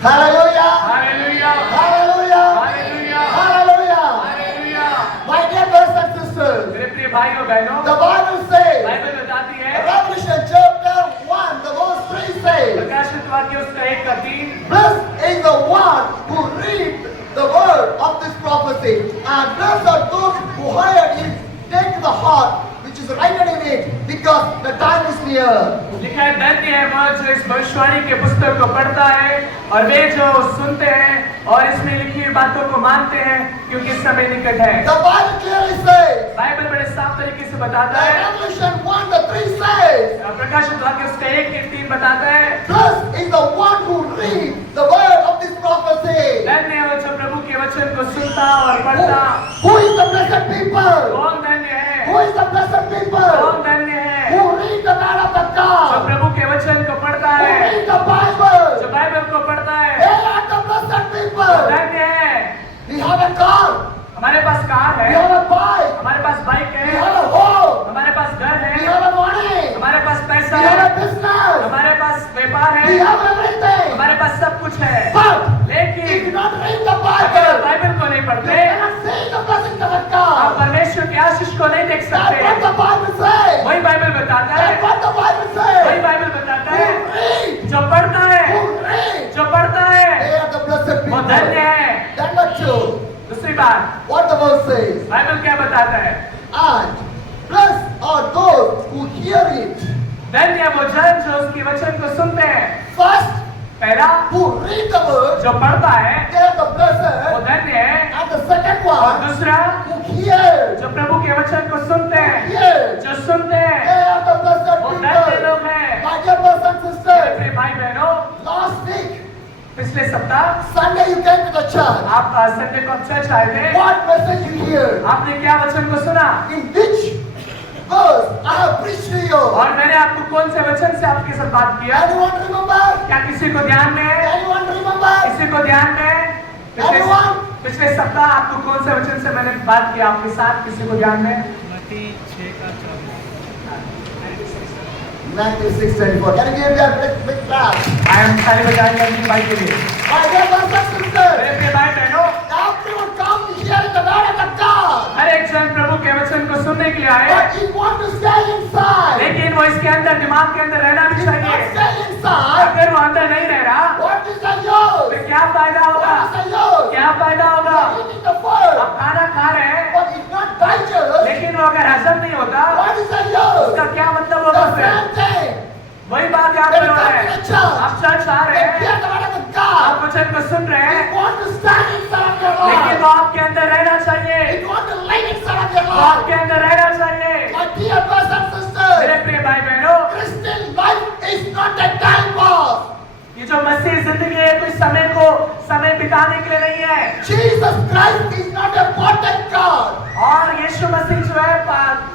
Hallelujah. Hallelujah. Hallelujah. Hallelujah. Hallelujah. Hallelujah. My dear brothers and sisters, मेरे प्रिय भाइयों बहनों, the Bible says, बाइबल बताती है, Revelation chapter 1, the verse 3 says, प्रकाशित वाक्य उसका 1-3, blessed is the one who reads the word of this prophecy, and blessed are those who hear it, take to the heart which is written in it, because the time is near. लिखा है धन्य है वह जो इस भविष्यवाणी के पुस्तक को पढ़ता है और वे जो सुनते हैं और इसमें लिखी हुई बातों को मानते हैं क्योंकि समय निकट है। The Bible clearly says, Bible बड़े साफ तरीके से बताता the है, Revelation 1, the 3 says, प्रकाशित वाक्य उसका 1-3 बताता है, blessed is the one who reads the word of this prophecy. धन्य है वह जो प्रभु के वचन को सुनता और पढ़ता। Who is the blessed people? कौन धन्य है? Who is the blessed people? कौन धन्य है? Who read the word of the जो God? प्रभु के वचन को पढ़ता Who है, read the Bible? जो बाइबल को पढ़ता They है, are the blessed people. धन्य है। We have a car. हमारे पास कार We है, have a bike. हमारे पास बाइक We है, have a home. हमारे पास घर We है, have a money. हमारे पास पैसा We have है, a business. हमारे पास व्यापार We है, have everything. हमारे पास सब कुछ है। But if लेकिन you not read the अगर आप Bible, बाइबल को नहीं you पढ़ते, cannot see the blessing of आप God. परमेश्वर के आशीष को नहीं देख That's what सकते। the Bible says. वही बाइबल बताता है, That's what the Bible वही says. बाइबल बताता Who है, read? जो पढ़ता है, Who read? जो पढ़ता है, They are the blessed वो people. धन्य है। Number 2, दूसरी बात, what the verse says. Bible क्या बताता है? And blessed are those who hear it. धन्य है वो जन जो उसके वचन को सुनते हैं। First, पहला, who read the word, जो पढ़ता है, they are the वो blessed. धन्य है। And the second और one, दूसरा, who hear, जो प्रभु के वचन को सुनते हैं, hear, जो सुनते they हैं, are the blessed वो धन्य people. लोग हैं। My dear brothers and मेरे sisters, प्रिय भाई बहनों, last week, पिछले सप्ताह Sunday you came to the church. आप संडे को चर्च आए थे। What message you hear? आपने क्या वचन को सुना? In which verse I have preached to you? और मैंने आपको कौन से वचन से आपके साथ बात किया? Anyone remember? क्या किसी को ध्यान में है? Anyone remember? किसी को ध्यान में है? पिछले Everyone? पिछले सप्ताह आपको कौन से वचन से मैंने बात किया आपके साथ? किसी को ध्यान में? मत्ती 6:24 Matthew 6:24. Can you give me a big clap? I am ताली बजाएंगे अपनी भाई के लिए। My dear brothers and sisters, मेरे प्रिय भाई बहनों, everyone come hearing the word of God. हर एक जन प्रभु के वचन को सुनने के लिए आए, But he want to stay inside. लेकिन वो इसके अंदर दिमाग के अंदर रहना भी If not चाहिए। stay inside, अगर वो अंदर नहीं रह रहा, what is the use? तो क्या फायदा होगा? What is the use? क्या फायदा होगा? Eating the food, आप खाना खा रहे हैं, but it's not digest. लेकिन वो अगर हजम नहीं होता, What is the use? उसका क्या मतलब होगा The फिर? same thing. वही बात यहाँ When पर you हो रहा come है। to the church, आप चर्च आ रहे they हैं, hear the word of आप God. वचन को सुन रहे It हैं, want to stand inside your लेकिन life. वो आपके अंदर रहना चाहिए, It want to live inside of your वो life. आपके अंदर रहना चाहिए। My dear brothers and मेरे sisters, प्रिय भाई बहनों, Christian life is not a time pass. ये जो मसीह जिंदगी है कोई समय बिताने के लिए नहीं है। Jesus Christ is not a part-time God. और यीशु मसीह जो है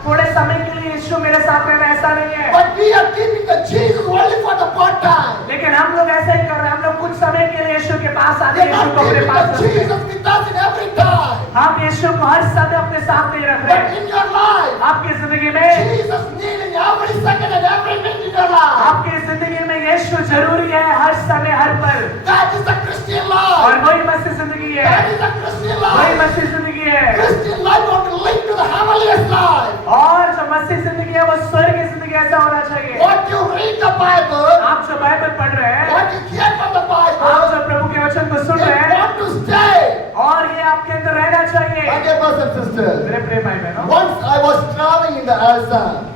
थोड़े समय के लिए यीशु मेरे साथ में ऐसा नहीं है। But we are keeping the Jesus only for the part-time. लेकिन हम लोग ऐसा ही कर रहे हैं, हम लोग कुछ समय के लिए यीशु के पास We आते are हैं, यीशु not को अपने keeping पास the रखते हैं। Jesus with us in every time. हम यीशु को हर समय अपने साथ नहीं रख रहे But हैं। in your life, आपकी जिंदगी में, Jesus needing every second and every minute in your life. आपकी जिंदगी में यीशु जरूरी है हर समय हर पल। That is the Christian और life. वही मसीह जिंदगी है, That is the Christian वही life. मसीह जिंदगी है। Christian life want to link to the heavenliest life. और जो मसीह जिंदगी है वो स्वर्ग की जिंदगी ऐसा होना चाहिए। What you read the Bible, आप जो बाइबल पढ़ रहे हैं, what you hear from the आप Bible, जो प्रभु के वचन को सुन you रहे हैं, want to stay. और ये आपके अंदर रहना चाहिए। My dear brothers and sisters, मेरे प्रिय भाई बहनों, once I was traveling in the Assam.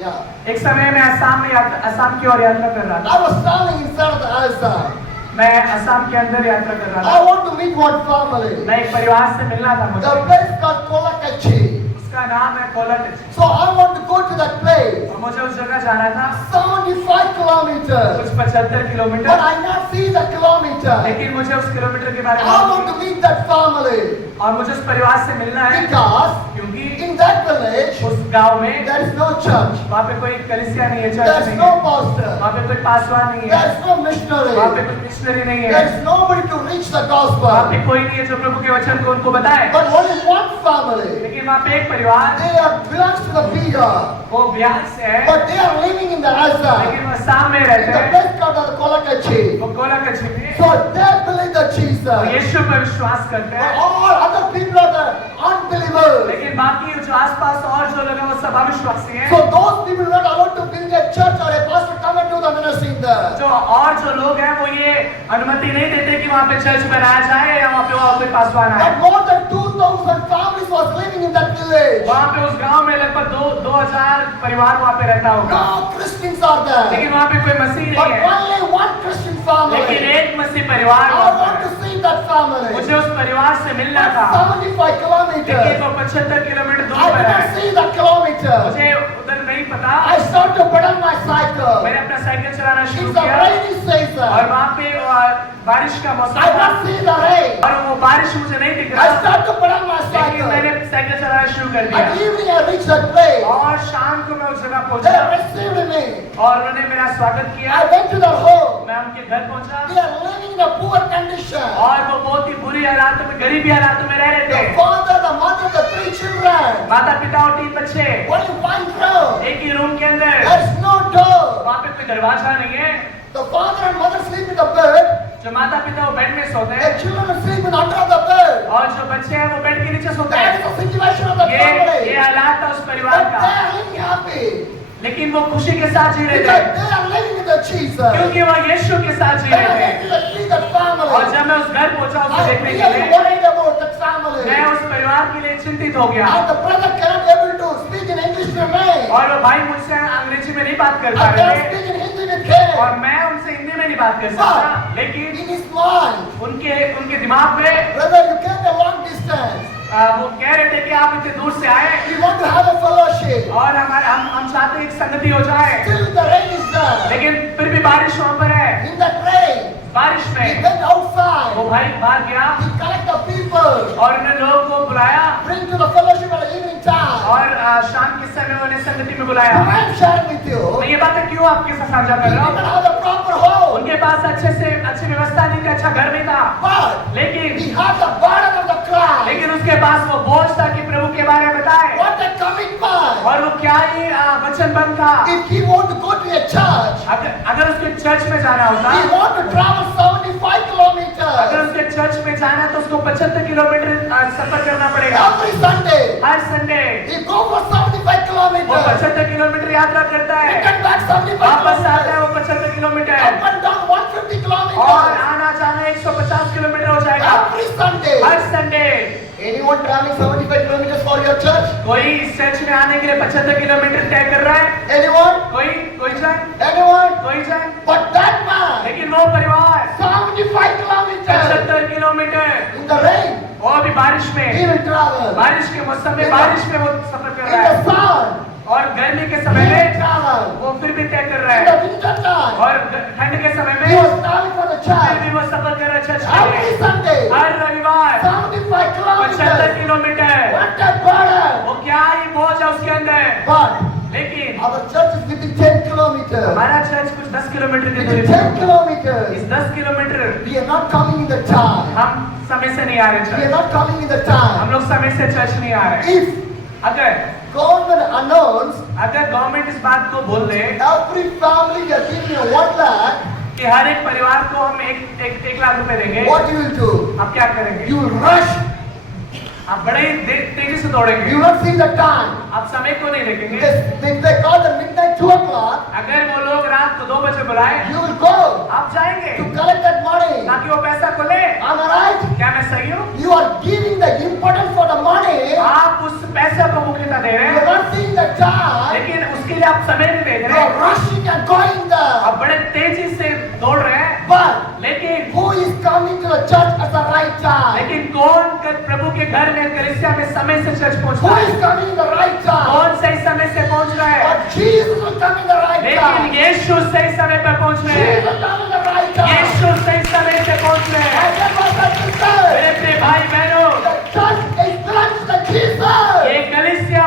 Yeah. एक समय मैं असम की ओर यात्रा कर रहा था। I was traveling inside of the Assam. मैं असम के अंदर यात्रा कर रहा I था। want to meet one family. मैं एक परिवार से मिलना था The मुझे। place called Polakachi. उसका नाम है कोलट। So I want to go to that place. और मुझे उस जगह जाना था 75 kilometers. कुछ 75 But kilometre, I not see the kilometer. लेकिन मुझे उस किलोमीटर के बारे में I want to meet that family. और मुझे उस परिवार से मिलना है, Because क्योंकि in In that village, उस गांव में there is no church. वहाँ पे कोई कलीसिया नहीं है, चर्च There is नहीं no है, pastor. वहाँ पे कोई पासवान नहीं There है, is no missionary. वहाँ पे कोई मिशनरी नहीं There है, is nobody to reach the वहाँ gospel. पे कोई नहीं है जो प्रभु के वचन को उनको बताए। But only one family. लेकिन वहाँ पे एक परिवार, They are belongs to the bigger. वो बिहार से है, But they are living in the Asa. लेकिन वो सामने In रहते the हैं, place called the Kolakachi. वो गोला कच्ची में, So they believe the वो Jesus. यीशु पर विश्वास करते But हैं। all other people are the unbelievers. लेकिन बाकी जो आसपास और जो लोग हैं वो सब अविश्वासी हैं। So those people are not allowed to build a church or a pastor come and do the ministry in there. जो और जो लोग हैं वो ये अनुमति नहीं देते कि वहाँ पे चर्च बनाया जाए या वहाँ पे वो कोई पासवान आए। And more than 2,000 families was living in that village. वहाँ पे उस गांव में लगभग 2000 परिवार वहाँ पे रहता होगा। No Christians are there. लेकिन वहाँ पे कोई मसीह But नहीं है। only one Christian लेकिन family. एक मसीह परिवार I वहाँ want पर to है। see that family. मुझे उस परिवार से मिलना था, 75 लेकिन kilometers. वो 75 किलोमीटर दूर I पर did है। not see the kilometers. मुझे उधर नहीं पता। I started to pedal my cycle. मैंने अपना साइकिल चलाना शुरू It's a किया rainy season. और वहाँ पे बारिश का मौसम I था not see the rain. और वो बारिश मुझे नहीं दिख I रहा, started to pedal my लेकिन cycle. मैंने साइकिल चलाना शुरू कर At दिया evening I reached that place. और शाम को मैं उस जगह They पहुंचा received me. और उन्होंने मेरा स्वागत किया। I went to their home. मैं उनके घर पहुंचा They are living in a poor condition. और वो बहुत ही बुरी हालातों में, गरीबी हालातों में रह रहे The थे। father, the mother, the 3 children. माता पिता और 3 बच्चे Only one room. एक ही रूम के अंदर, There is no door. वहाँ पे कोई दरवाजा नहीं है। The father and mother sleep in the bed. जो माता पिता वो बेड में सोते The हैं children sleep in under the bed. और जो बच्चे हैं वो बेड के नीचे सोते That हैं। is the situation of the ये family. हालात था उस परिवार But का, they are living happy. लेकिन वो खुशी के साथ जी रहे Because थे they are living with the Jesus. क्योंकि वो यीशु के साथ जी They रहे are थे। living to see that family. और जब मैं उस घर पहुंचा उसे I देखने के really लिए, worried about that family. मैं उस परिवार के लिए चिंतित हो गया And the brother cannot able to speak in English to me. और वो भाई मुझसे अंग्रेजी में नहीं बात कर I पा cannot रहे थे speak in Hindi with him. और मैं उनसे हिंदी में नहीं बात कर सकता, लेकिन In his mind, उनके दिमाग में brother, you came a long distance. वो कह रहे थे कि आप इतने दूर से आए We want to have a fellowship. और हम चाहते हैं एक संगति हो जाए, Still the rain is there. लेकिन फिर भी बारिश वहाँ पर है। In that rain, बारिश he में went outside. वो भाई बाहर गया He collect the people. और उन्हें लोगों को बुलाया Bring to the fellowship at the evening time. और शाम के समय उन्हें संगति में बुलाया। I am sharing with you. मैं ये बातें क्यों आपके साथ साझा He कर did रहा not हूँ? have a proper home. उनके पास अच्छी व्यवस्था नहीं थी, अच्छा घर नहीं था, But लेकिन he had the burden of the Christ. लेकिन उसके पास वो बोझ था कि प्रभु के बारे में बताए What a commitment. और वो क्या ही वचनबद्ध था। If he want to go to a church, अगर उसके चर्च में जाना होता, he want to travel 75 अगर kilometers उसके चर्च में जाना है तो उसको 75 किलोमीटर सफर करना पड़ेगा। every Sunday. Her Sunday He go for 75 वो kilometers. 75 किलोमीटर यात्रा करता है, Return back 75 वापस आता है kilometers. वो 75 किलोमीटर Up and down 150 और kilometers. आना जाना 150 किलोमीटर हो जाएगा Every Sunday. Her Sunday. Anyone traveling 75 kilometers for your church? कोई इस चर्च में आने के लिए 75 किलोमीटर तय कर रहा है? Anyone? कोई जाए? Anyone? कोई जाए? But that man, लेकिन वो परिवार 75 kilometers 75 kilometre in the rain, और भी बारिश he में, will travel. बारिश के मौसम में बारिश में वो सफर कर In रहा है the sun, और गर्मी के he समय will में travel. वो फिर भी तय कर रहा In the है winter time, और ठंड के समय he में was traveling for the फिर church. भी वो सफर कर रहा है चर्च के Every लिए। Sunday, हर रविवार 75 75 kilometers. Kilometre, What a burden. वो क्या ही बोझ है उसके अंदर। But लेकिन our church is within 10 kilometers. हमारा चर्च कुछ 10 किलोमीटर की दूरी Within 10 पर। kilometers. इस 10 kilometre We are not coming in the time. हम समय से नहीं आ रहे We are church, not coming in the हम time. लोग समय से चर्च नहीं आ रहे। If अगर government गवर्नमेंट इस बात को बोल दे every family we are giving you 1 lakh, कि हर एक परिवार को हम एक लाख रुपए देंगे, what you will do? आप क्या करेंगे? You will rush. आप बड़े ही तेजी से दौड़ेंगे, You will not see the time. आप समय को नहीं देखेंगे। If they call the midnight 2 o'clock, अगर वो लोग रात को 2 बजे बुलाए, you will go आप जाएंगे to collect that money. ताकि वो पैसा को ले। Am I right? क्या मैं सही हूँ? You are giving the importance for the money. आप उस पैसे को मुख्यता दे रहे You are हैं, not seeing the time. लेकिन उसके लिए आप समय नहीं दे You रहे are हैं। rushing and going there. आप बड़े तेजी से दौड़ रहे हैं, But लेकिन who is coming to the church at the right time? लेकिन कौन प्रभु के घर में कलीसिया में समय से चर्च पहुंचता Who है? is coming in the right time? कौन सही समय से पहुंच रहा है? But Jesus will come in the right लेकिन time. यीशु सही समय पर पहुंच रहे Jesus हैं। will come in the right time. यीशु सही समय से पहुंच रहे हैं। And then what does it say? मेरे प्रिय भाई बहनों, The church is belongs to Jesus. ये कलीसिया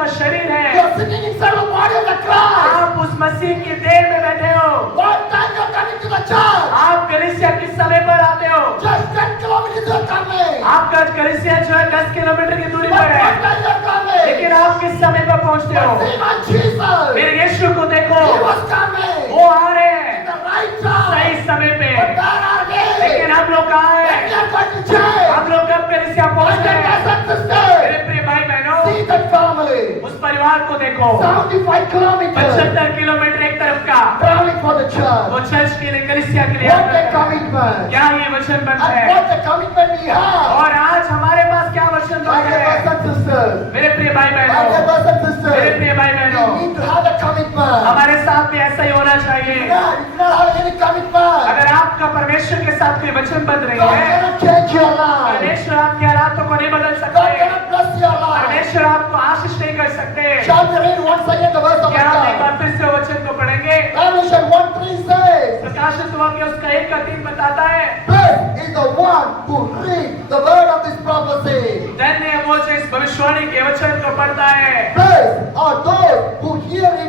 का शरीर You है। are sitting inside the body of the Christ. आप उस मसीह की देह में बैठे हो। What time you are coming to the church? आप कलीसिया किस समय पर आते हो? Just 10 kilometers you are coming. आपका कलीसिया जो है 10 किलोमीटर की दूरी But पर है, what time you are coming? लेकिन आप किस समय पर पहुंचते हो? But see my Jesus. मेरे यीशु को देखो, He was coming. वो आ रहे हैं The right time. सही समय पे। But where are we? लेकिन हम लोग कहाँ When हैं? we are going to church. हम लोग कब कलीसिया My पहुंचते हैं? brothers and मेरे sisters. प्रिय भाई बहनों, See that family. उस परिवार को देखो, 75 kilometers. 75 किलोमीटर एक तरफ का, Traveling for the वो church. चर्च के लिए, कलीसिया के लिए What आता a है। commitment. क्या ये वचन बंध And है? what the commitment we have. और आज हमारे पास क्या वचन My बंध dear है? brothers and sisters. मेरे प्रिय भाई My dear बहनों, brothers and मेरे sisters. प्रिय भाई बहनों, We need to have a commitment. हमारे साथ भी ऐसा ही होना चाहिए। If you don't have any commitment, अगर आपका परमेश्वर के साथ कोई वचन बंध रही God है, cannot change your life. परमेश्वर आपके हालातों को नहीं बदल God सकते, cannot bless your life. परमेश्वर आपको आशीष नहीं कर सकते। Shall we read once again the verse of क्या हम एक God? बार फिर से वचन को पढ़ेंगे? Revelation 1:3 says, प्रकाशित वाक्य उसका 1:3 बताता है, blessed is the one who reads the word of this prophecy. धन्य है वो जो इस भविष्यवाणी के वचन को पढ़ता है। Blessed are those who hear it.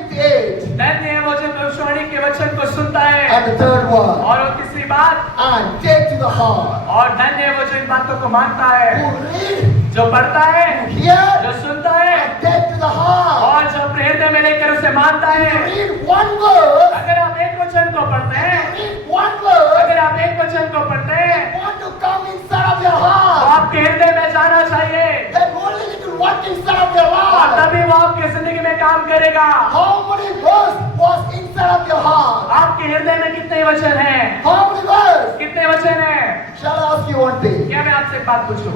धन्य है वो जो भविष्यवाणी के वचन को सुनता है। And the third one, और वो तीसरी बात, and take to the heart. और धन्य है वो जो इन बातों को मानता है, Who read, जो पढ़ता है, hear, जो सुनता है, and take to the heart. और जो अपने हृदय में लेकर उसे मानता है। Read one verse, अगर आप एक वचन को पढ़ते हैं, read one verse, अगर आप एक वचन को पढ़ते हैं, want to come inside of your तो heart. आपके हृदय में जाना चाहिए, Then only it will work inside of your और life. तभी वो आपकी जिंदगी में काम करेगा। How many verse was inside of your heart? आपके हृदय में कितने वचन हैं? How many verse? कितने वचन हैं? Shall I ask you one thing? क्या मैं आपसे एक बात पूछूं?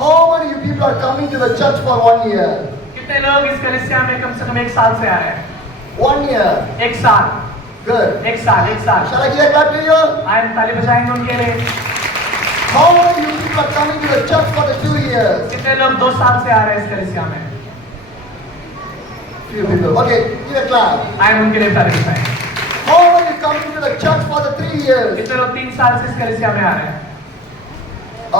How many of you people are coming to the church for 1 year? कितने लोग इस कलीसिया में कम से कम 1 साल से आ रहे हैं? 1 year. 1 साल, Good. 1 साल, 1 साल। Shall I give a clap to you? आए ताली बजाएंगे उनके लिए। How many of you people are coming to the church for the 2 years? कितने लोग 2 साल से आ रहे हैं इस कलीसिया में? Few people. Okay, give a clap. आए उनके लिए ताली बजाएंगे। How many of you coming to the church for the 3 years? कितने लोग 3 साल से इस कलीसिया में आ रहे हैं?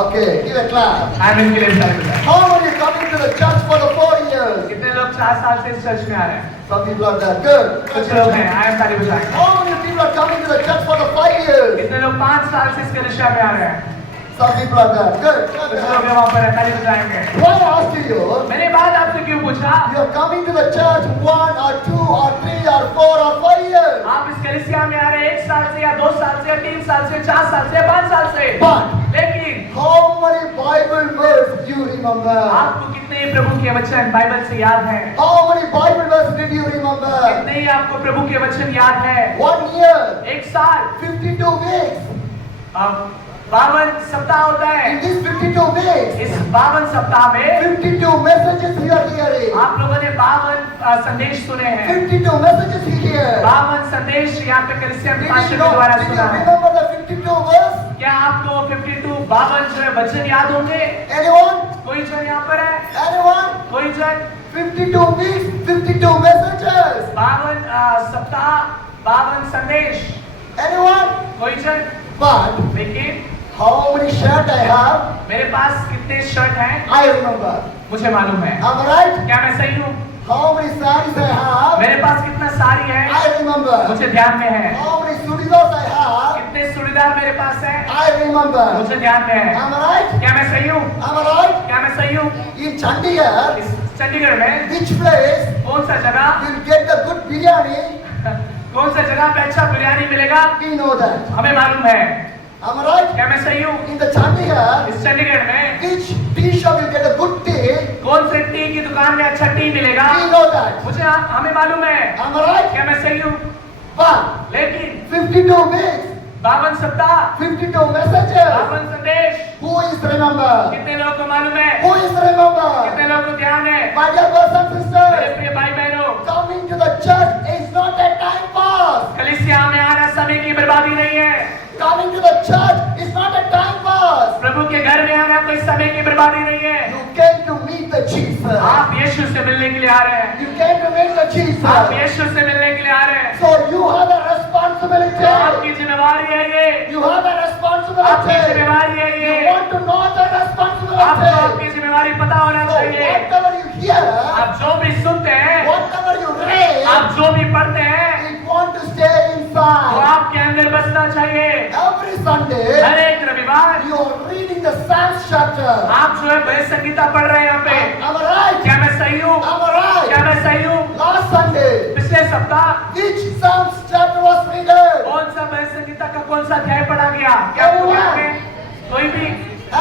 Okay, give a clap. आए उनके लिए ताली बजाएंगे। How many of you coming to the church for the 4 years? कितने लोग 4 साल से इस चर्च में आ रहे हैं? Some people are there. Good. कुछ लोग हैं, आए ताली बजाएंगे। How many people are coming to the church for the 5 years? कितने लोग 5 साल से इस कलीसिया में आ रहे हैं? Some people are there. Good. कुछ लोग हैं वहाँ पर हैं, ताली बजाएंगे। Why I asked you? मैंने बात आपसे क्यों पूछा? You are coming to the church 1 or 2 or 3 or 4 or 5 years. आप इस कलीसिया में आ रहे हैं 1 साल से या 2 साल से या 3 साल से, 4 साल से या 5 साल से। But लेकिन how many Bible verses do you remember? आपको कितने प्रभु के वचन बाइबल से याद हैं? How many Bible verses did you remember? कितने ही आपको प्रभु के वचन याद है? 1 year, 1 साल, 52 weeks. 52 सप्ताह होता है। In these 52 weeks, इस 52 सप्ताह में 52 messages you are hearing. आप लोगों ने 52 संदेश सुने हैं। 52 messages you hear. 52 संदेश यहाँ पे कलीसिया में Did पास्टर you के द्वारा did you सुना है। remember the 52 verse? क्या आपको 52 जो है वचन याद होंगे? Anyone? कोई जन यहाँ पर है? Anyone? कोई जन? 52 weeks, 52 messages. 52 सप्ताह, 52 संदेश। Anyone? कोई जन? But लेकिन how many shirts I have? मेरे पास कितने शर्ट हैं? I remember. मुझे मालूम है। Am I right? क्या मैं सही हूँ? How many sarees I have? मेरे पास कितना साड़ी है? I remember. मुझे ध्यान में है। How many churidars I have? कितने चूड़ीदार मेरे पास है? I remember. मुझे ध्यान में है। Am I right? क्या मैं सही हूँ? Am I right? क्या मैं सही हूँ? In Chandigarh, इस चंडीगढ़ में which place कौन सा जगह, you'll get the good biryani? कौन सा जगह पे अच्छा बिरयानी मिलेगा? We know that. हमें मालूम है। Am I right? क्या मैं सही हूँ? In the Chandigarh, इस चंडीगढ़ में which tea shop you'll get a good tea? कौन से टी की दुकान में अच्छा टी मिलेगा? We know that. मुझे हमें मालूम है। Am I right? क्या मैं सही हूँ? But लेकिन 52 weeks, 52 सप्ताह, 52 messages. 52 संदेश, Who is remember? कितने लोगों को मालूम है? Who is remember? कितने लोगों को ध्यान है? My dear brothers and मेरे sisters, प्रिय भाई बहनों, coming to the church is not a time pass. कलीसिया में आना समय की बर्बादी नहीं है। Coming to the church is not a time pass. प्रभु के घर में आना कोई समय की बर्बादी नहीं है। You came to meet the Jesus. आप यीशु से मिलने के लिए आ रहे हैं। You came to meet the आप Jesus. यीशु से मिलने के लिए आ रहे हैं। So you have a responsibility responsibility. आपकी जिम्मेवारी है ये, You have a आपकी responsibility. जिम्मेवारी है You ये, want to know the आपको responsibility. आपकी जिम्मेवारी पता होना So चाहिए। whatever you hear, आप जो भी सुनते हैं, whatever you read, आप जो भी पढ़ते हैं, it want to stay वो inside. आपके अंदर बसना चाहिए। Every Sunday, हर एक रविवार you are reading the Psalms chapter. आप जो है भजन संगीता पढ़ रहे हैं यहाँ पे। Am I right? क्या मैं सही हूँ? Am I right? क्या मैं सही हूँ? Last Sunday, पिछले सप्ताह which Psalms chapter was read? कौन सा भजन संगीता का कौन सा अध्याय पढ़ा गया? क्या आपको याद है? कोई भी?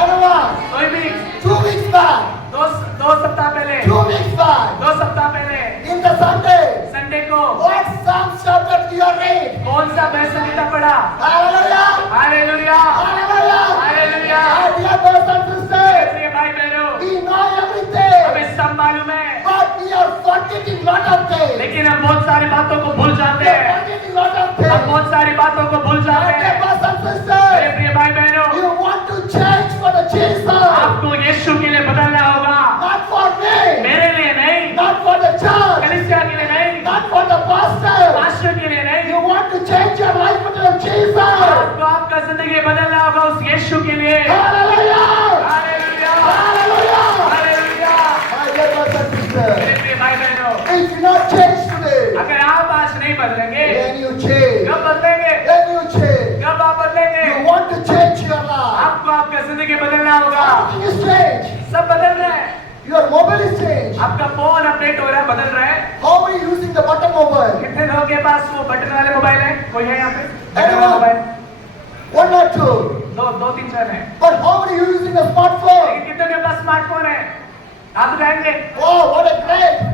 Anyone? कोई भी? 2 weeks back. दो सप्ताह पहले, 2 weeks back. 2 सप्ताह पहले, In the Sunday, संडे को what Psalms chapter did you read? कौन सा भजन संगीता पढ़ा? Hallelujah! Hallelujah, Hallelujah! Hallelujah. My dear brothers and sisters, प्रिय भाई बहनों, we know everything, हमें सब मालूम है, but we are forgetting lot of things. लेकिन हम बहुत सारी बातों को भूल जाते We are हैं। forgetting lot of हम things. बहुत सारी बातों को भूल My जाते dear हैं। brothers and मेरे sisters, प्रिय भाई बहनों, you want to change for the Jesus, आपको यीशु के लिए बदलना होगा, not for me, मेरे लिए नहीं, not for the church, कलीसिया के लिए नहीं, not for the pastor. Pastor के लिए नहीं। You want to change your life for the Jesus. आपको आपका जिंदगी बदलना होगा उस यीशु के लिए। Hallelujah! Hallelujah, Hallelujah! Hallelujah. My dear brothers and sisters, मेरे प्रिय भाई बहनों, if you not change today, अगर आप आज नहीं बदलेंगे, then you change. कब बदलेंगे? Then you change. कब आप बदलेंगे? You want to change your life. आपको आपका जिंदगी बदलना होगा। Everything is changed. सब बदल रहे हैं। Your mobile is changed. आपका फोन अपडेट हो रहा है, बदल रहा है। How are you using the button mobile? कितने लोगों के पास वो बटन वाले मोबाइल है? कोई है यहाँ पे बटन वाला Anyone? मोबाइल? 1 or 2. दो तीन चार है। But how are you using the smartphone? लेकिन कितनों के पास स्मार्टफोन है? आप कहेंगे Oh, what a great!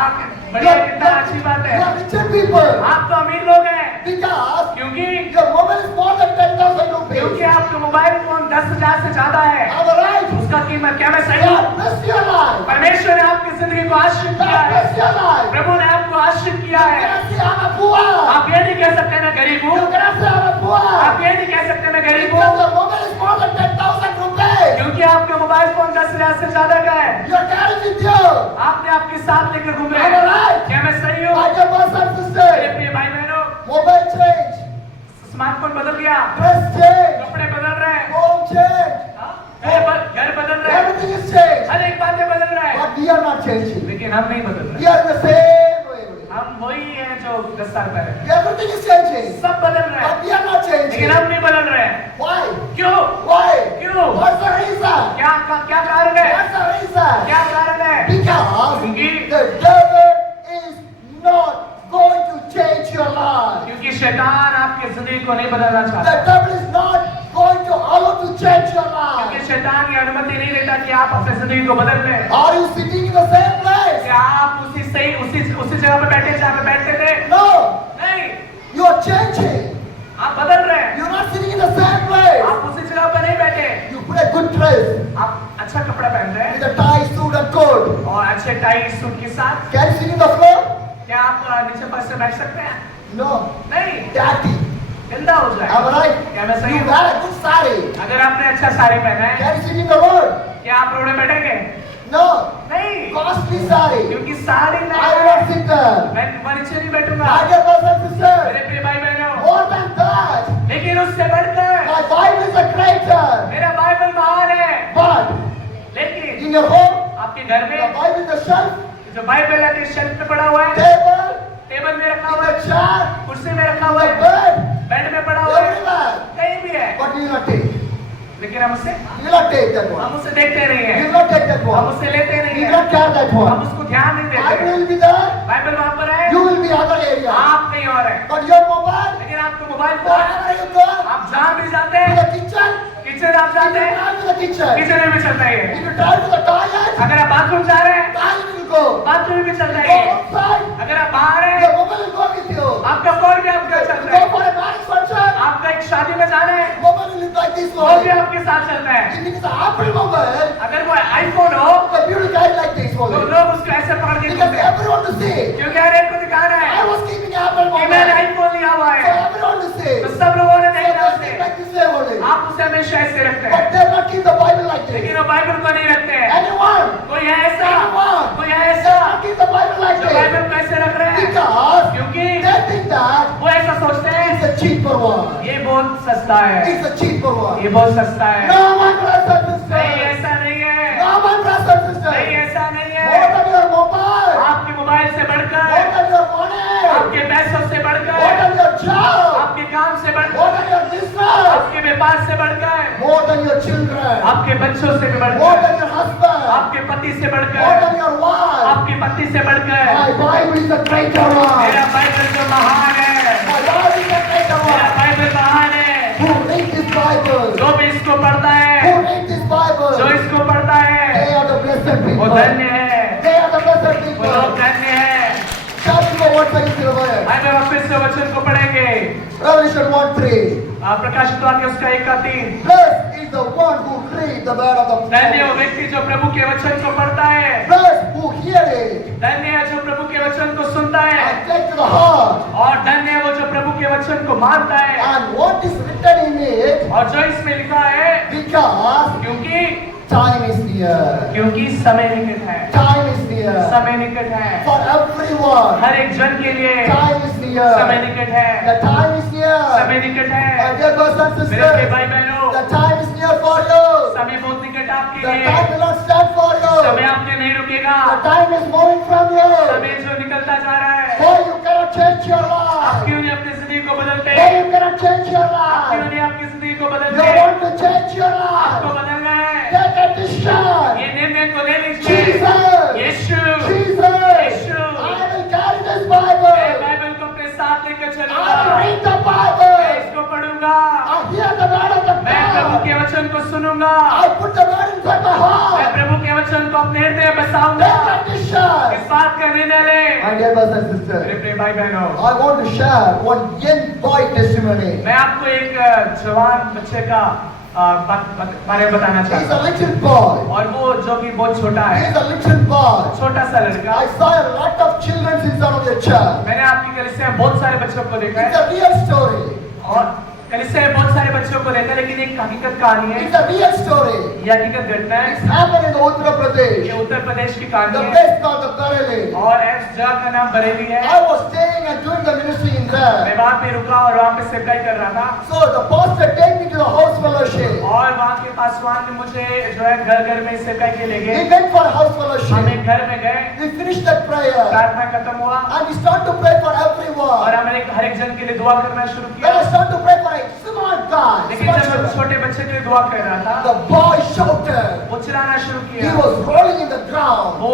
आप बढ़िया, कितना अच्छी बात You है। are richer people. आप तो अमीर लोग हैं, Because क्योंकि your mobile is more than 10,000 rupees. क्योंकि आपका मोबाइल फोन 10,000 से ज्यादा है। Am I right? उसका कीमत, क्या मैं सही हूँ? God bless your life. परमेश्वर ने आपकी जिंदगी को आश्रित किया God है। bless your life. प्रभु ने आपको आश्रित किया You है। cannot say I'm a poor. आप ये नहीं कह सकते मैं गरीब हूँ। You cannot say I'm a poor. आप ये नहीं कह सकते मैं गरीब Because हूँ, your mobile is more than 10,000 rupees. क्योंकि आपका मोबाइल फोन 10,000 से ज्यादा का है। You are carrying with you. आपने आपके साथ लेकर घूम रहे Am I हैं। right? क्या मैं सही हूँ? My dear brothers and मेरे sisters, प्रिय भाई बहनों, mobile change, स्मार्टफोन बदल गया, dress change, कपड़े बदल रहे हैं, home change, घर बदल रहे हैं, everything is changed. हर एक बातें बदल रहा है, But we are not changing. लेकिन हम नहीं बदल We रहे। are in the same way. हम वही हैं जो 10 साल पहले, Everything is changing. सब बदल रहे हैं, But we are not changing. लेकिन हम नहीं बदल रहे हैं। Why? क्यों? Why? क्यों? What's the reason? क्या कारण है? What's the reason? क्या कारण है? Because क्योंकि the devil is not going to change your life. क्योंकि शैतान आपकी जिंदगी को नहीं बदलना चाहता। The devil is not going to allow to change your क्योंकि life. शैतान ये अनुमति नहीं देता कि आप अपनी जिंदगी को बदल लें। Are you sitting in the same place? क्या आप उसी जगह पे बैठे जहाँ पे बैठते थे? No. नहीं, You are changing. आप बदल रहे हैं। You're not sitting in the same place. आप उसी जगह पे नहीं बैठे। You put a good dress आप अच्छा कपड़ा पहन रहे with हैं a tie, suit and coat. और अच्छे टाई सूट के साथ। Can you sit in the floor? क्या आप नीचे फर्श पे बैठ सकते हैं? No. नहीं, Daddy. गंदा हो Am I जाए। right? क्या मैं सही You हूँ? wear a good sari. अगर आपने अच्छा साड़ी पहना है, Can you sit in the road? क्या आप रोड में बैठेंगे? No. नहीं, Costly sari. क्योंकि साड़ी I नहीं will not sit there. मैं नीचे नहीं बैठूंगा। My dear brothers and sisters, मेरे प्रिय भाई बहनों, more than that, लेकिन उससे बढ़कर my Bible is a greater. मेरा बाइबल महान है। But लेकिन in your home, आपके घर the में Bible is a shelf, जो बाइबल है तो शेल्फ पे पड़ा हुआ है, table, टेबल में रखा in हुआ the है, chair, कुर्सी में रखा in हुआ the है, bed, बेड में पड़ा हुआ है, everywhere. कहीं भी है, But you will not take. लेकिन हम उससे You will not take that one. हम उससे देखते नहीं You है, will not take that हम one. उससे लेते You नहीं will है, not care that हम one. उसको ध्यान नहीं Bible देते। will be there. बाइबल वहाँ पर है, You will be other area. आप कहीं और है, But your mobile, लेकिन आपको mobile phone, wherever you go, आप जहाँ भी जाते to हैं, the kitchen, किचन आप you जाते हैं, drive to the kitchen. Kitchen में भी चलता ही है। If you drive to the toilet, अगर आप बाथरूम जा रहे हैं, toilet will go. बाथरूम में भी चलता Go ही है। outside, अगर आप बाहर हैं, your mobile will go with you. आपका फोन भी आपका चल रहा Go है। for a marriage function, आपका एक शादी में जाना है, mobile will look like this वो भी one. आपके साथ चलता है। If it is an Apple mobile, अगर वो आईफोन हो, the beauty guy like this तो one. लोग उसको ऐसे पकड़ के Because घूमते हैं, everyone to see. क्योंकि हर एक को दिखाना I है was keeping Apple कि मैंने mobile. आईफोन लिया हुआ So है, everyone to see. तो सब लोगों ने So देखना they उसे। keep like this way only. आप उसे हमेशा ऐसे रखते हैं, But they will not keep the Bible like this. लेकिन वो बाइबल को नहीं रखते हैं। Anyone? कोई है ऐसा, Anyone? कोई है They ऐसा will not keep the Bible like जो this. बाइबल को ऐसे रख रहे हैं, Because क्योंकि they think that वो ऐसा सोचते हैं it's a cheaper one. ये बहुत सस्ता है, It's a cheaper one. ये बहुत सस्ता है। No, my brothers and नहीं sisters. ऐसा नहीं है, No, my brothers and sisters. नहीं ऐसा नहीं More है। than your mobile. आपके मोबाइल से More बढ़कर, than your money. आपके पैसों से More बढ़कर, than your job. आपके काम से More बढ़कर, than your business. आपके व्यापार से बढ़कर, More than your children. आपके बच्चों से भी More बढ़कर, than your husband. आपके पति से More बढ़कर, than your wife. आपकी पति से बढ़कर, My Bible is a greater one. मेरा बाइबल तो महान है, My Bible is a greater मेरा one. बाइबल महान है। Who read this Bible? जो भी इसको पढ़ता है, Who read this Bible? जो इसको पढ़ता है, They are the blessed वो people. धन्य है, They are the blessed वो लोग people. धन्य है। Shall we go one second to the word? आइए वापस से वचन को पढ़ेंगे। Revelation 1:3. प्रकाशित वाक्य उसका 1-3। Blessed is the one who reads the word of the धन्य वो Lord. व्यक्ति जो प्रभु के वचन को पढ़ता है, Blessed who hear it धन्य है जो प्रभु के वचन को सुनता है, and take to the heart. और धन्य है वो जो प्रभु के वचन को मानता है। And what is written in it, और जो इसमें लिखा है, because क्योंकि time is near. समय निकट है, Time is near. समय निकट है, For everyone. हर एक जन के लिए Time is समय near. निकट है, The time is समय near. निकट My है। dear brothers and मेरे प्रिय sisters, भाई बहनों, the time is near for you. समय बहुत निकट आपके The लिए, time will not stand for समय you. आपके नहीं रुकेगा, The time is moving from you. समय जो निकलता जा रहा है। For you cannot change your आप life. क्यों नहीं अपनी जिंदगी को बदलते? For you cannot change your आप क्यों life. नहीं आपकी जिंदगी को You बदलते? want to change your आपको life. बदलना है, Take a decision. ये निर्णय को ले लीजिए। Jesus. Yeshu, Jesus. Yeshu, I will carry this मैं Bible. बाइबल को अपने साथ लेकर I will चलूंगा, read the मैं Bible. इसको पढ़ूंगा, I hear the word of the मैं प्रभु God. के वचन को सुनूंगा, I put the word inside my मैं heart. प्रभु के वचन को अपने हृदय में बसाऊंगा। Take a decision. इस बात का निर्णय ले। My dear brothers and मेरे sisters, प्रिय भाई बहनों, I want to share one young boy testimony. मैं आपको एक जवान बच्चे का बारे में बताना He's चाहता a हूँ, little boy. और वो जो कि बहुत छोटा है, He's a little boy. छोटा सा लड़का। I saw a lot of children inside of the church. मैंने आपकी कलिसिया में बहुत सारे बच्चों को देखा It's है, a real story. और कलिसिया में बहुत सारे बच्चों को देखा है, लेकिन एक हकीकत कहानी है, It's a real story. ये हकीकत घटना It's है। happened in Uttar Pradesh. ये उत्तर प्रदेश की The कहानी है, place called the Bareilly. और इस जगह का नाम बरेली है। I was staying and doing the ministry in मैं there. वहाँ पे रुका और वहाँ पे सेवकाई कर रहा था, So the pastor take me to the house fellowship. और वहाँ के पासवान ने मुझे जो है घर घर में सेवकाई के ले We गए। went for house हम fellowship. एक घर में गए, We finished that prayer प्रार्थना खत्म हुआ, and we start to pray for और everyone. हमने हर एक जन के लिए दुआ करना शुरू Then किया। I start to pray for a small guy. लेकिन small जब मैं children. छोटे बच्चे के लिए दुआ कर रहा था, The boy shouted. वो चिल्लाना शुरू He किया, was rolling in the ground. वो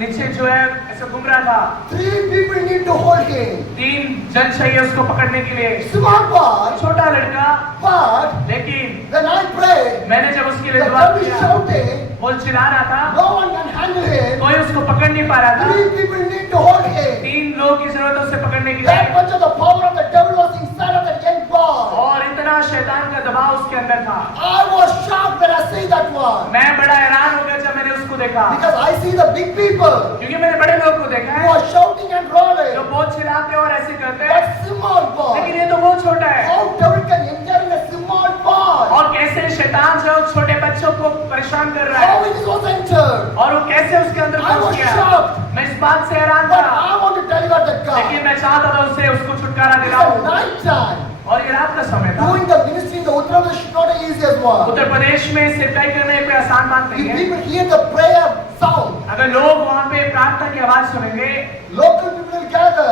नीचे जो है ऐसे घूम रहा था। 3 people need to hold him. 3 जन चाहिए उसको पकड़ने के लिए, Small boy, छोटा लड़का। but लेकिन when I prayed, मैंने जब उसके the लिए दुआ devil किया, shouting. वो चिल्ला रहा था, No one can handle him. कोई उसको पकड़ नहीं पा रहा था। 3 people need to hold him. 3 लोगों की जरूरत है उसे पकड़ने के That लिए, much of the power of the devil was inside of that young boy. और इतना शैतान का दबाव उसके अंदर था। I was shocked when I see that one. मैं बड़ा हैरान हो गया जब मैंने उसको देखा, Because I see the big people क्योंकि मैंने बड़े लोगों को देखा who है are shouting and rolling. जो बहुत चिल्लाते और ऐसे करते हैं, That small लेकिन boy. ये तो बहुत छोटा है। How devil can enter in a small boy? और कैसे शैतान जो है उस छोटे बच्चों को परेशान कर रहा How है, it was entered? और वो कैसे उसके अंदर I घुस was गया। shocked. मैं इस बात से हैरान But था, I want to tell you about that guy. लेकिन मैं चाहता था उसे उसको छुटकारा It's दिलाऊं। a night time. और ये रात का समय था। Doing the ministry in the Uttar Pradesh is not the easiest one. Uttar Pradesh में सेवकाई करना कोई आसान बात नहीं If है। people hear the prayer sound, अगर लोग वहाँ पे प्रार्थना की आवाज सुनेंगे, local people will gather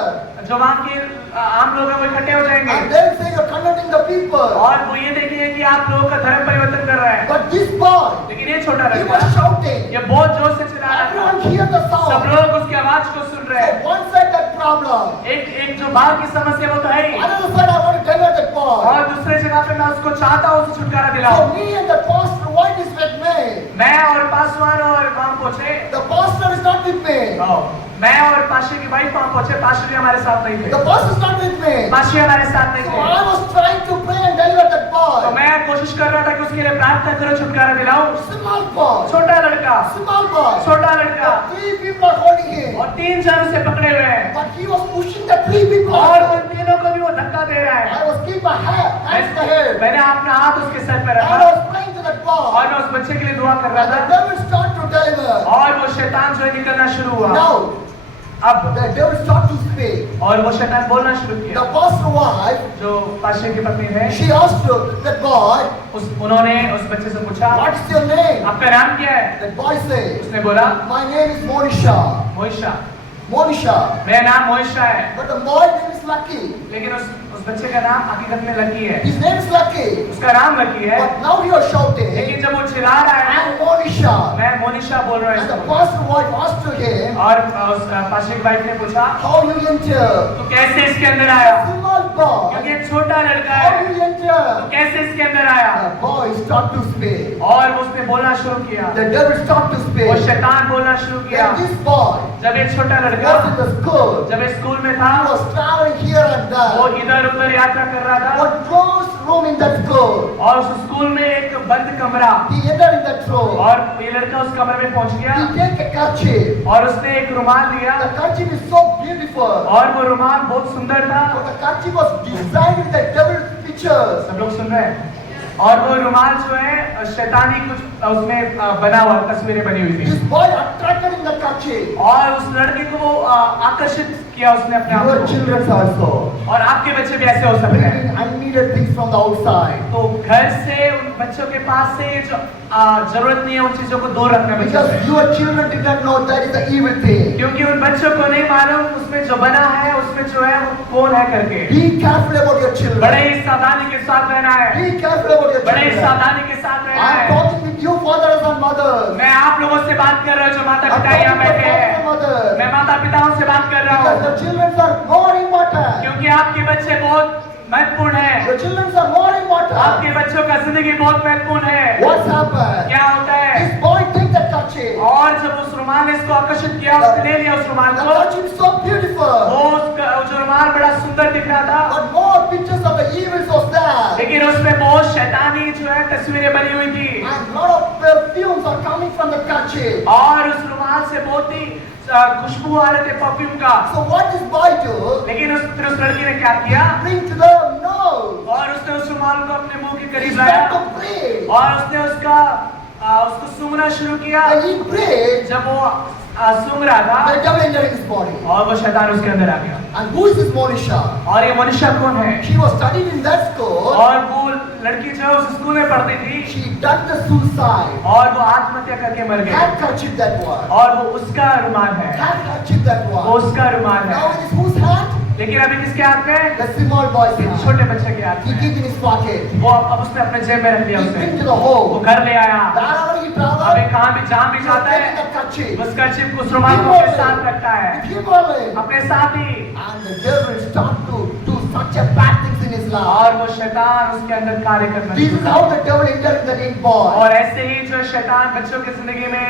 जो वहाँ के आम लोग हैं वो इकट्ठे हो जाएंगे, and they'll say you're converting the people. और वो ये देखेंगे कि आप लोगों का धर्म परिवर्तन कर रहा है। But this boy, लेकिन ये छोटा he लड़का, was shouting. ये बहुत जोर से चिल्ला रहा Everyone था, hear the सब sound. लोग उसकी आवाज को सुन रहे हैं। So one side that problem, एक जो बाहर की समस्या वो तो है ही, another side I want to deliver that boy. और दूसरे जगह पे मैं उसको चाहता हूँ उसे छुटकारा दिलाऊं। So me and the pastor, what is with me? मैं और पासवान और वहाँ पहुँचे, The pastor is not with me. मैं और पाशी की वाइफ वहाँ पहुँचे, पाशी जी हमारे साथ नहीं The थे, pastor is not with me. पाशी हमारे साथ नहीं So थे। I was trying to pray and deliver that तो boy. मैं कोशिश कर रहा था कि उसके लिए प्रार्थना करो, छुटकारा दिलाऊं। Small boy. छोटा लड़का, Small boy. छोटा लड़का, 3 people are holding him. और 3 जन उसे पकड़े हुए हैं, But he was pushing the 3 people. और उन तीनों को भी वो धक्का दे रहा है। I was keep my hands to the head. मैंने अपना हाथ उसके सर पे I रखा, was praying to that boy. और मैं उस बच्चे के लिए दुआ कर And the रहा था, devil started to deliver. और वो शैतान जो है निकलना शुरू हुआ। Now, अब the devil started to speak. और वो शैतान बोलना शुरू The किया। pastor's wife, जो पाशे की पत्नी है, she asked that boy, उन्होंने उस बच्चे से पूछा, "What's your name?" आपका नाम क्या है? That boy said, उसने बोला, "My name is Monisha." मोइशा। Monisha. मेरा नाम मोइशा है। But the boy name is Lucky. लेकिन उस बच्चे का नाम हकीकत में लकी है। His name is Lucky. उसका नाम लकी है। But now you are shouting, लेकिन जब वो चिल्ला रहा है, "I'm Monisha." मैं मोनिशा बोल रहा And the हूँ। pastor's wife asked to him, और उस पाशे की वाइफ ने पूछा, "How you enter?" तू कैसे इसके अंदर आया? Small boy. क्योंकि एक छोटा लड़का How है, you enter? तू कैसे इसके अंदर आया? The boy started to speak. और उसने बोलना शुरू किया। The devil started to वो speak. शैतान बोलना शुरू किया। When this boy जब एक छोटा लड़का was in the school, जब एक स्कूल में था, he was traveling here and वो there. इधर उधर यात्रा कर रहा था One closed room in that school. और उस स्कूल में एक बंद कमरा, He entered in that room. और ये लड़का उस कमरे में पहुंच गया He take a kerchief. और उसने एक रुमाल लिया The kerchief is so beautiful. और वो रुमाल बहुत सुंदर था। But the kerchief was designed with the devil's pictures. सब लोग सुन रहे हैं? और वो रुमाल जो है शैतानी कुछ उसमें बना हुआ तस्वीरें बनी हुई This थी boy attracted in the kerchief. और उस लड़के को वो आकर्षित किया उसने अपने आप Your को। children also और आपके बच्चे भी ऐसे हो सकते हैं। bringing unneeded things from the outside. तो घर से उन बच्चों के पास से जो जरूरत नहीं है उन चीजों को दूर रखना बच्चों Because से। your children did not know that is the evil thing. क्योंकि उन बच्चों को नहीं मालूम उसमें जो बना है उसमें जो है वो कौन है करके। Be careful about your बड़े children. ही सावधानी के साथ रहना है। Be careful about your बड़े ही children. सावधानी के साथ रहना I am है। talking with you fathers and mothers. मैं आप लोगों से बात कर रहा हूँ जो माता I'm पिता talking यहाँ with बैठे fathers हैं। and mothers. मैं माता पिताओं से बात कर रहा Because हूँ the children are more important. क्योंकि आपके बच्चे बहुत महत्वपूर्ण है। The children are more important. आपके बच्चों का जिंदगी बहुत महत्वपूर्ण है। What's happened? क्या होता है? This boy take the kerchief. और जब उस रुमाल ने इसको आकर्षित किया उसने ले लिया उस रुमाल The को। kerchief is so beautiful. वो जो रुमाल बड़ा सुंदर दिख रहा था But more pictures of the evils was there. लेकिन उसमें बहुत शैतानी जो है तस्वीरें बनी हुई थी And lot of perfumes are coming from the kerchief. और उस रुमाल से बहुत ही खुशबू आ रहे थे परफ्यूम का। So what this boy do? लेकिन फिर उस लड़की ने क्या किया Bring to the nose. और उसने उस रुमाल को अपने मुंह के He करीब started लाया to breathe. और उसने उसको सूंघना शुरू किया। When he breathed, जब वो सूंघ रहा था the devil entered his body. और वो शैतान उसके अंदर आ गया। And who is this Monisha? और ये मनुष्य कौन है? She was studied in that school. और वो लड़की जो है उस स्कूल में पढ़ती थी She done the suicide. और वो आत्महत्या करके मर गई Had kerchief that one. और वो उसका रुमाल है। Had kerchief that वो one. उसका रुमाल Now है। it is whose hand? लेकिन अभी किसके हाथ में? The small boy's hand. छोटे बच्चे के हाथ He में। keep in his pocket. वो अब उसने अपने जेब में रख लिया He उसे। bring to the वो home. घर ले आया। Wherever he travel, अभी कहाँ भी जहाँ भी he was जाता taking है that kerchief. उसका चिप उस रुमाल को अपने साथ रखता है। With him only. अपने साथ ही। And the devil start to do such a bad things in his life. और वो शैतान उसके अंदर कार्य करना This शुरू is किया। how the devil entered in the young boy. और ऐसे ही जो शैतान बच्चों की जिंदगी में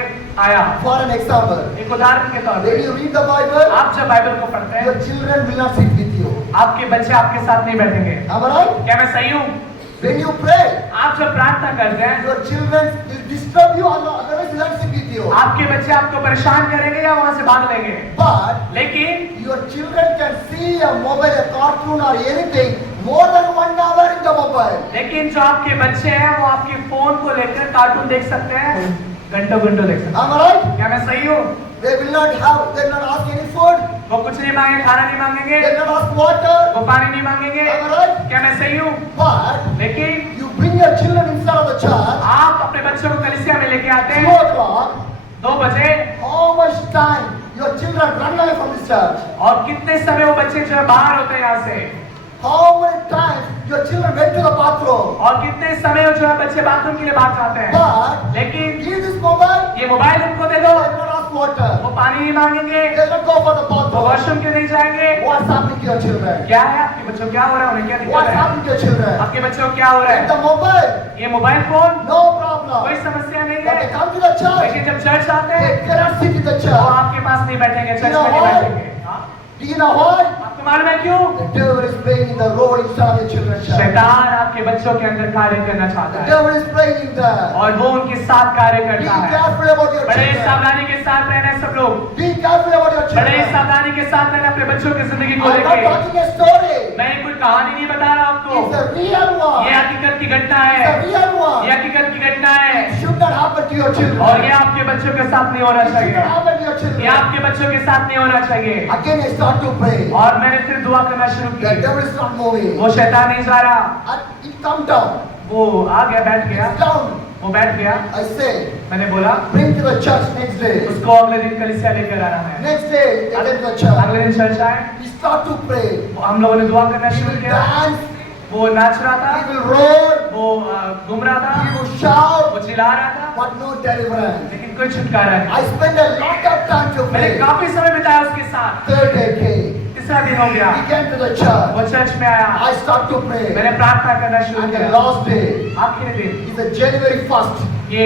आया। For an example, एक उदाहरण के तौर when पे you read the Bible, आप जब बाइबल को पढ़ते हैं your children will not sit with you. आपके बच्चे आपके साथ नहीं बैठेंगे। Am I right? क्या मैं सही हूँ? When you pray, आप जब प्रार्थना करते हैं your children will disturb you or not, otherwise will not sit with you. आपके बच्चे आपको परेशान करेंगे या वहां से भाग लेंगे। But लेकिन your children can see a mobile, a cartoon or anything more than 1 hour in the mobile. लेकिन जो आपके बच्चे हैं वो आपके फोन को लेकर कार्टून देख सकते हैं, घंटों घंटों देख सकते Am I right? हैं। क्या मैं सही हूँ? They will not have, they will not ask any food. वो कुछ नहीं मांगे, खाना नहीं They मांगेंगे, will not ask water. वो पानी नहीं मांगेंगे। Am I right? क्या मैं सही हूँ? But लेकिन you bring your children inside of the church, आप अपने बच्चों को कलीसिया में लेके आते 2 हैं o'clock, 2 बजे how much time your children run away from this church? और कितने समय वो बच्चे जो है बाहर होते हैं यहाँ से How many times your children went to the bathroom? और कितने समय जो है बच्चे बाथरूम के लिए भाग जाते हैं। But लेकिन give this mobile, ये मोबाइल उनको दे दो, they will not ask water. वो पानी नहीं मांगेंगे, They will not go for the वो bathroom. वॉशरूम के नहीं जाएंगे। What's happening to your children? क्या है आपके बच्चों को क्या हो रहा है, उन्हें क्या दिक्कत What's है? happening to your children? आपके बच्चों को क्या हो रहा With है? the mobile, ये मोबाइल फोन no problem. कोई समस्या नहीं But they है, come to the church, लेकिन जब चर्च आते हैं they cannot sit in the वो church. आपके पास नहीं बैठेंगे, चर्च में नहीं बैठेंगे। हाँ? Do you know why? आपको मालूम है क्यों? The devil is playing in the role inside of your children's church. शैतान आपके बच्चों के अंदर कार्य करना चाहता The है devil is playing in there. और वो उनके साथ कार्य Be करता है। careful about your बड़े children. सावधानी के साथ रहना है सब लोग, Be careful about your बड़े children. सावधानी के साथ रहना अपने बच्चों की जिंदगी को I'm not लेके। talking a story. मैं कोई कहानी नहीं बता रहा आपको, It's a real one. ये हकीकत की घटना It's a है, real one. ये हकीकत की घटना है It should not happen to your children. और ये आपके बच्चों के साथ नहीं होना It should not चाहिए। happen to your your ये children. आपके बच्चों के साथ नहीं होना चाहिए। Again I start to pray. और मैंने फिर दुआ करना शुरू The की। devil is not moving. वो शैतान नहीं जा रहा, And it come down. वो आ गया, बैठ गया, It's down. वो बैठ गया। I say, मैंने बोला bring to the church next day. उसको अगले दिन कलीसिया लेकर आना है। Next day, they came to the church. अगले दिन चर्च आए, We start to pray. हम लोगों ने दुआ करना He शुरू will किया। dance. वो नाच रहा था, He will roar. वो घूम रहा था, He will shout. वो चिल्ला रहा था, But no deliverance. लेकिन कोई छुटकारा नहीं। I spent a lot of time to मैंने pray. काफी समय बिताया उसके साथ। Third day came. तीसरा दिन हो गया, He came to the church. वो चर्च में आया, I start to pray. मैंने प्रार्थना करना शुरू And the किया। last day आखिरी दिन, is a January 1st. ये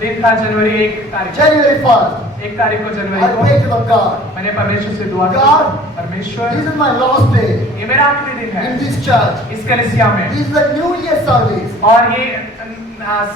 दिन था जनवरी 1 तारीख, January 1st. 1 तारीख को I जनवरी को pray to the God. मैंने परमेश्वर से दुआ की। God, परमेश्वर, This is my last day ये मेरा आखिरी दिन है in this church. इस कलीसिया में, This is the New Year service. और ये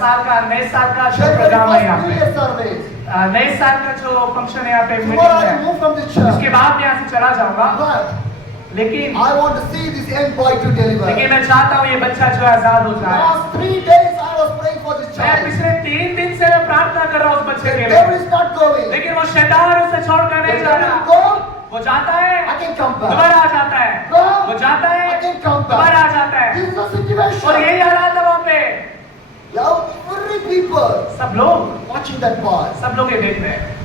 साल का, नए साल का जो January प्रोग्राम है यहाँ 1st New पे, Year service. नए साल का जो फंक्शन है यहाँ पे, Tomorrow I meeting will है। move from this उसके church. बाद मैं यहाँ से चला जाऊंगा, But लेकिन I want to see this young boy to deliver. मैं चाहता हूँ ये बच्चा जो है आजाद हो जाए। Last 3 days I was praying for this मैं child. पिछले 3 दिन से मैं प्रार्थना कर रहा हूँ उस बच्चे The के devil लिए, is not going. लेकिन वो शैतान उसे छोड़कर The नहीं जा devil रहा। go, वो जाता है, again come back. दोबारा आ जाता है, Go, वो जाता है, again come दोबारा back. आ जाता है, This is the और situation. यही हालात है वहाँ पे। Every people सब लोग watching that boy. ये देख रहे हैं,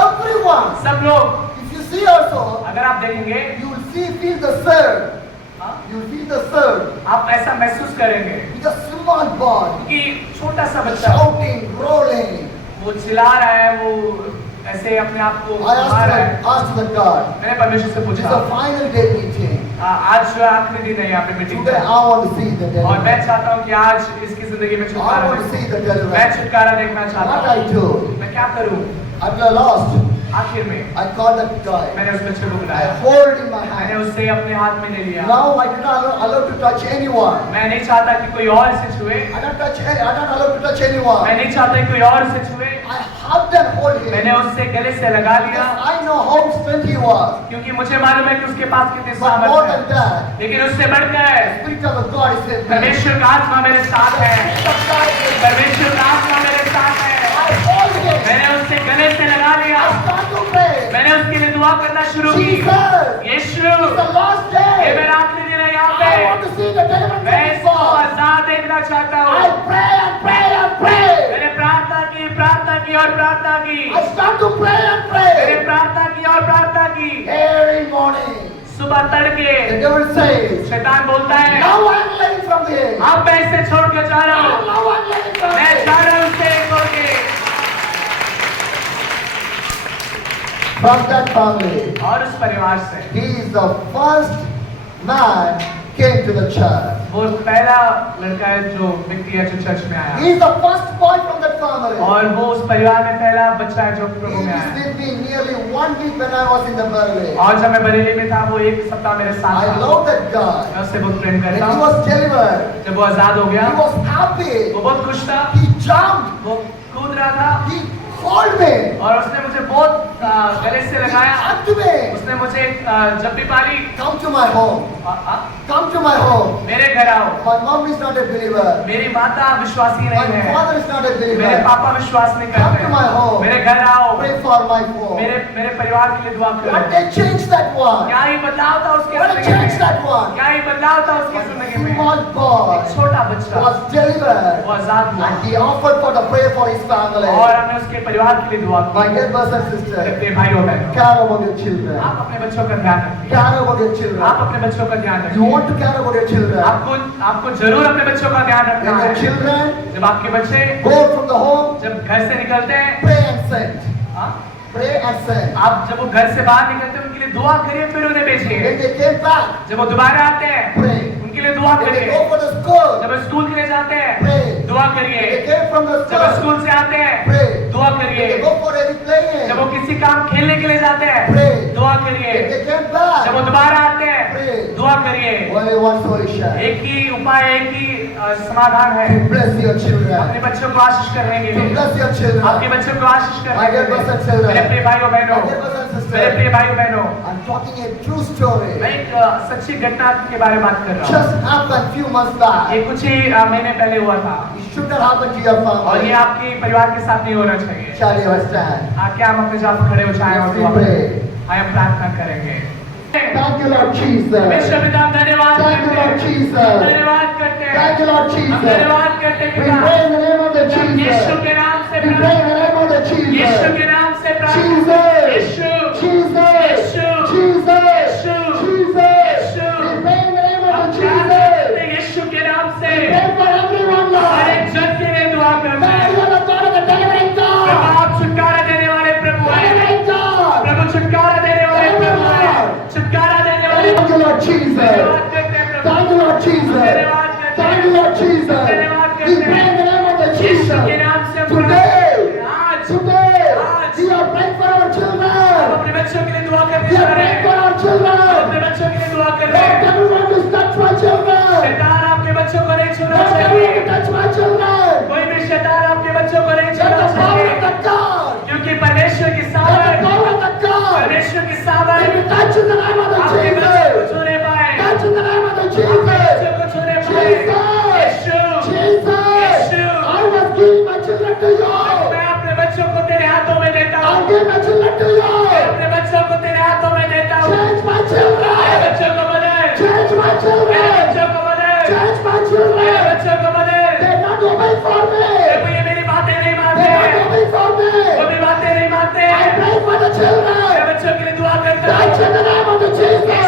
Everyone. सब लोग। If you see also, अगर आप देखेंगे, you will feel the surge. You will feel the surge. आप ऐसा महसूस करेंगे It's a small boy. कि छोटा सा बच्चा Shouting, rolling. वो चिल्ला रहा है, वो ऐसे अपने आप को I घुमा रहा है। asked the God. मैंने परमेश्वर से This is पूछा, the final day meeting. आज जो आखिरी दिन है यहाँ पे मीटिंग Today का, I want to see the और मैं devil. चाहता हूँ कि आज इसकी जिंदगी में I छुटकारा want to see देखूं। the devil. मैं छुटकारा देखना चाहता What हूँ। I do? मैं क्या करूँ? At the last, आखिर में I called that guy. मैंने उस बच्चे को I बुलाया, hold in my मैंने hand. उससे अपने हाथ में ले लिया। Now I do not allow to touch anyone. मैं नहीं चाहता कि कोई और इसे छुए, I don't allow to touch anyone. मैं नहीं चाहता कि कोई और इसे छुए। I hugged and hold him. मैंने उससे गले से लगा लिया, Yes, I know how strength he was. क्योंकि मुझे मालूम है कि उसके पास कितने But more सामर्थ्य than है। that, लेकिन उससे बढ़कर Spirit of God is with me. परमेश्वर का आत्मा मेरे साथ है, Spirit of God is with me. परमेश्वर का आत्मा मेरे साथ है। I hold him. मैंने उससे गले से लगा लिया, I start to pray. मैंने उसके लिए दुआ करना शुरू की। Jesus, Yeshu, it's the last ये day. मेरा आखिरी दिन है यहाँ I want पे, to see the deliverance of मैं this इसको boy. आजाद देखना चाहता I हूँ। pray and pray and pray. मैंने प्रार्थना की और प्रार्थना की, I start to pray and मैंने pray. प्रार्थना की और प्रार्थना की। Every morning, सुबह तड़के the devil says, शैतान बोलता है, now I'm living from here. अब मैं इसे छोड़ के जा रहा हूँ, Now I'm living from मैं here. जा रहा हूँ इसे छोड़ के। From that family, और उस परिवार से he is the first man came to the church. वो पहला लड़का है जो व्यक्ति है जो चर्च में आया, He is the first boy from that family. और वो उस परिवार में पहला बच्चा है जो प्रभु He में was आया। with me nearly 1 week when I was in the Berlin. और जब मैं बरेली में था, वो 1 सप्ताह मेरे साथ I था। love that guy. मैं उससे बहुत प्रेम When करता he हूँ। was delivered, जब वो आजाद हो गया, he was happy. वो बहुत खुश था, He jumped. वो कूद रहा था, He called me. और उसने मुझे बहुत गले से He लगाया। hugged me. उसने मुझे जब भी पाली, Come to my home. Come to my home. मेरे घर आओ। My mom is not a believer. मेरी माता विश्वासी My नहीं है, father is not a मेरे believer. पापा विश्वास नहीं Come करते to my home. मेरे घर आओ, Pray for my home. मेरे परिवार के लिए दुआ What करो। a change that one. क्या ही बदलाव था उसके What a जिंदगी change में, that one. क्या ही बदलाव था उसकी जिंदगी में। Small boy एक छोटा बच्चा was delivered. वो आजाद हुआ, And he offered for the prayer for his family. और हमने उसके परिवार के लिए दुआ My की। dear brothers and sisters, मेरे भाइयों बहनों, care about your children. आप अपने बच्चों का ध्यान रखिए, Care about your आप children. अपने बच्चों का ध्यान You want रखिए। to care about your children. आपको जरूर अपने बच्चों का ध्यान When रखना your है। children जब आपके बच्चे go from the home, जब घर से निकलते हैं, pray and send. हाँ? Pray and send. आप जब वो घर से बाहर निकलते हैं, उनके लिए दुआ करिए, फिर उन्हें भेजिए। When they came back, जब वो दोबारा आते हैं, pray. उनके लिए दुआ When they करिए। go for the school, जब वो स्कूल के लिए जाते हैं, pray. दुआ When करिए। they came from the जब वो school, स्कूल से आते हैं, pray. दुआ When करिए। they go for any playing, जब वो किसी काम खेलने के लिए जाते हैं, pray. दुआ When करिए। they came back, जब वो दोबारा आते हैं, pray. दुआ करिए। Only one solution. एक ही उपाय, एक ही समाधान है। to bless your children, अपने बच्चों को आशीष करने के to लिए, bless your आपके children. बच्चों को आशीष My करने के dear लिए। brothers and sisters, मेरे प्रिय भाइयों बहनों, my dear brothers and मेरे sisters, प्रिय भाइयों बहनों, I'm talking a true story. मैं एक सच्ची घटना के बारे में बात कर रहा हूँ। Just happened few months ये back. कुछ ही महीने पहले हुआ था It should not happen to your और ये family. आपके परिवार के साथ नहीं होना चाहिए। Shall you stand? क्या हम अपने जहाँ खड़े हो जाएं और Let's दुआ pray. करें? आइए हम प्रार्थना करेंगे। Thank you, Lord Jesus. विश्व पिता हम धन्यवाद Thank you, करते Lord हैं। Jesus. धन्यवाद करते हैं। Thank you, Lord हम Jesus. धन्यवाद करते हैं We पिता। pray in the name of the Yeshu Jesus. के नाम से We pray in the name of the Yeshu Jesus. के नाम से प्रार्थना। Jesus. Yeshu Jesus. Yeshu Jesus. Yeshu Jesus. Yeshu We pray in the name of हम the प्रार्थना Jesus. करते हैं यीशु के नाम से। Pray for everyone, हर एक Lord. जन के लिए दुआ करते Lord, हैं। you are the God of the delivering Prabhu God. आप छुटकारा देने वाले प्रभु हैं। Delivering God. प्रभु छुटकारा देने वाले प्रभु हैं। छुटकारा देने वाले Thank you, Lord Jesus. धन्यवाद करते हैं प्रभु। Thank you, Lord Jesus. धन्यवाद करते Thank हैं। you, Lord Jesus. धन्यवाद We करते pray हैं। in the name of the यीशु के Jesus. नाम से हम Today. प्रार्थना करते हैं। आज Today, आज we are praying for our हम children. अपने बच्चों के लिए दुआ करते We are जा रहे praying हैं। for our हम children. अपने बच्चों के लिए दुआ कर रहे Lord, हैं। everyone to touch my children. शैतान आपके बच्चों को नहीं छूना Lord, चाहिए। everyone to touch my children. कोई भी शैतान आपके बच्चों को नहीं Let छूना the power चाहिए। of the God. क्योंकि परमेश्वर की Let the सामर्थ, power of the God. परमेश्वर की Let सामर्थ me touch in the name of the आपके बच्चों को Jesus. छूने पाए। Touch in the name of the आपके Jesus. बच्चों को छूने पाए। यीशु, Jesus. Yeshu, I was giving my children to you. मैं अपने बच्चों को तेरे हाथों में देता I'll हूँ। give my children to मैं you. अपने बच्चों को तेरे हाथों में देता हूँ। Change my मेरे children. बच्चों को बदल, Change my मेरे children. बच्चों को बदल, Change my मेरे children. बच्चों को बदल। They're not obeying for me. प्रभु ये मेरी बातें नहीं मानते They're not हैं। obeying for वो me. भी बातें नहीं मानते I हैं। pray for the मेरे children. बच्चों के लिए दुआ करता Touch हूँ। in the name of the Jesus.